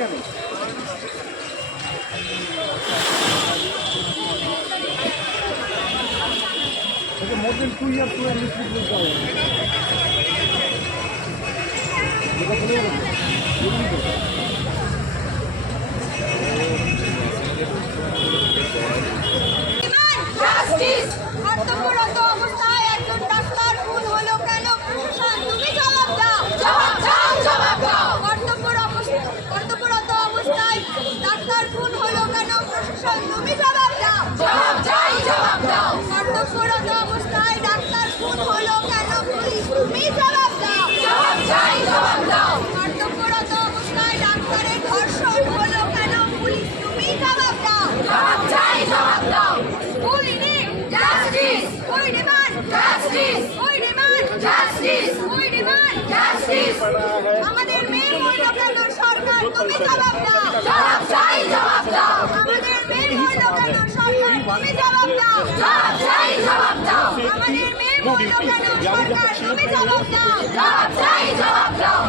যাবে কেন more than two year to and Justice! We demand justice. We demand justice. We demand justice. আমাদের মেয়ে মহিলা কেন সরকার তুমি জবাব দাও। জবাব চাই জবাব দাও। আমাদের মেয়ে মহিলা কেন সরকার তুমি জবাব দাও। জবাব চাই জবাব দাও। আমাদের মেয়ে মহিলা কেন সরকার তুমি জবাব দাও। জবাব চাই জবাব দাও।